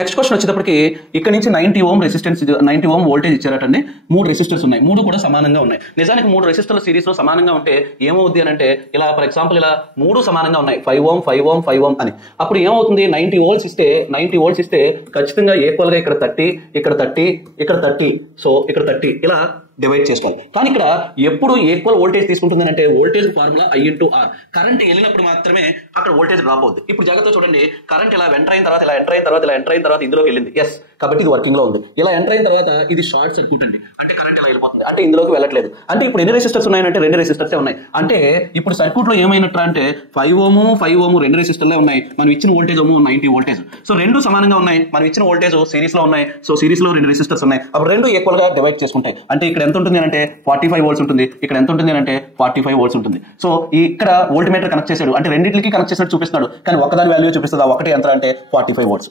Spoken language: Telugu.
నెక్స్ట్ క్వశ్చన్ వచ్చేటప్పటికి ఇక్కడ నుంచి 90 ఓం రెసిస్టెన్స్ 90 ఓం వోల్టేజ్ ఇచ్చారటండి. 3 రెసిస్టర్స్ ఉన్నాయి, 3 కూడా సమానంగా ఉన్నాయి. నిజానికి 3 రెసిస్టర్ల సిరీస్ లో సమానంగా ఉంటే ఏమవుద్ది అని అంటే ఇలా ఫర్ ఎగ్జాంపుల్ ఇలా 3 సమానంగా ఉన్నాయి 5 ఓం 5 ఓం 5 ఓం అని. అప్పుడు ఏమవుతుంది 90 వోల్ట్స్ ఇస్తే ఖచ్చితంగా ఈక్వల్ గా ఇక్కడ 30 ఇక్కడ 30 ఇక్కడ 30 సో ఇక్కడ 30 ఇలా డివైడ్ చేసుకోవాలి. కానీ ఇక్కడ ఎప్పుడు ఈక్వల్ వోల్టేజ్ తీసుకుంటుంది అంటే వోల్టేజ్ ఫార్ములా I/R. కరెంట్ వెళ్ళినప్పుడు మాత్రమే అక్కడ వోల్టేజ్ డ్రాప్ అవుతుంది. ఇప్పుడు జాగ్రత్తగా చూడండి, కరెంట్ ఇలా ఎంటర్ అయిన తర్వాత ఇందులోకి వెళ్ళింది. ఎస్, కాబట్టి ఇది వర్కింగ్ లో ఉంది. ఇలా ఎంటర్ అయిన తర్వాత ఇది షార్ట్ సర్క్యూట్ అండి, అంటే కరెంట్ ఇలా వెళ్ళిపోతుంది, అంటే ఇందులోకి వెళ్ళట్లేదు. అంటే ఇప్పుడు ఎన్ని రెసిస్టర్స్ ఉన్నాయంటే 2 రెసిస్టర్స్ ఉన్నాయి. అంటే ఇప్పుడు సర్క్యూట్ లో ఏమైనట్టు అంటే 5 ఓము 2 రెసిస్టర్లే ఉన్నాయి. మనం ఇచ్చిన వోల్టేజ్ 90 వోల్టేజ్. సో 2 సమానంగా ఉన్నాయి. మనం ఇచ్చిన వోల్టేజ్ సిరీస్ లో ఉన్నాయి. సో సిరీస్ లో 2 రెసిస్టర్స్ ఉన్నాయి. అప్పుడు 2 ఈక్వల్ గా డివైడ్ చేసుకుంటాయి. అంటే ఇక్కడ ఎంత ఉంటుంది అంటే 45 వోల్ట్స్ ఉంటుంది, ఇక్కడ ఎంత ఉంటుంది అంటే 45 వోల్ట్స్ ఉంటుంది. సో ఇక్కడ వోల్ట్ మీటర్ కనెక్ట్ చేశాడు, అంటే రెండింటికి కనెక్ట్ చేసినట్టు చూపిస్తున్నాడు, కానీ ఒకదాని వాల్యూ చూపిస్తుంది. ఒకటి ఎంత అంటే 45 వోల్ట్స్.